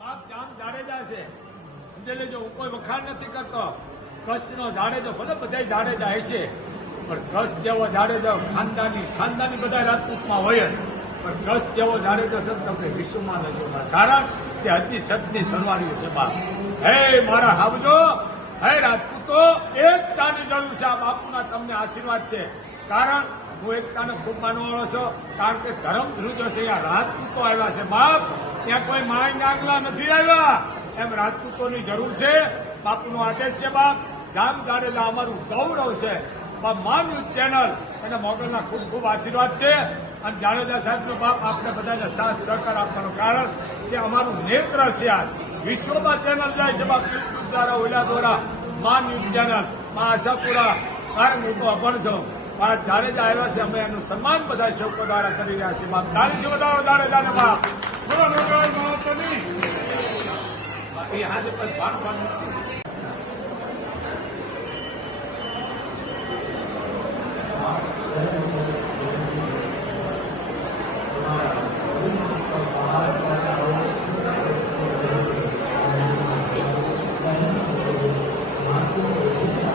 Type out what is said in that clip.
બાપ જામ જાડેજા છે. સમજી લેજો હું કોઈ વખાણ નથી કરતો. કચ્છનો જાડેજો ભલે બધા જાડેજા હશે, પણ કચ્છ જેવો જાડેજો ખાનદાની ખાનદાની બધા રાજપૂતમાં હોય જ. પણ કસ જેવો જાડેજો છે તમને વિશ્વમાં ન જોતા કારણ કે અતિ સતની સરવાળી છે બાપ. હે મારા હાવજો હે રાજપૂતો, એકતાની જરૂર છે આ બાપુના તમને આશીર્વાદ છે. કારણ હું એકતાને ખૂબ માનવાળો છું, કારણ કે ધર્મ ધ્રુજો છે, આ રાજપૂતો આવ્યા છે બાપ. ત્યાં કોઈ માય નાગલા નથી આવ્યા. એમ રાજપૂતોની જરૂર છે. બાપુનો આદેશ છે, બાપ. જામ જાડેલા અમારું ગૌરવ છે. પણ મા ન્યૂઝ ચેનલ. અને મોગલના ખૂબ ખૂબ આશીર્વાદ છે. અને જાડેજા સાહેબનો બાપ આપણે બધાને સાથ સહકાર આપવાનું કારણ કે અમારું નેત્ર છે આ. વિશ્વમાં ચેનલ જાય છે, બાપ. યુટ્યુબ દ્વારા, ઓલા દ્વારા. મા ન્યૂઝ ચેનલ. મા આશાપુરા. કારણ હું તો અભણ છું. મારા જાડેજા આવ્યા છે. અમે એનું સન્માન બધા શોકો દ્વારા કરી રહ્યા છીએ. બાપ તારીખ વધારો જાડેજાને, બાપ. બોલો નોકરાજ મહાત્માની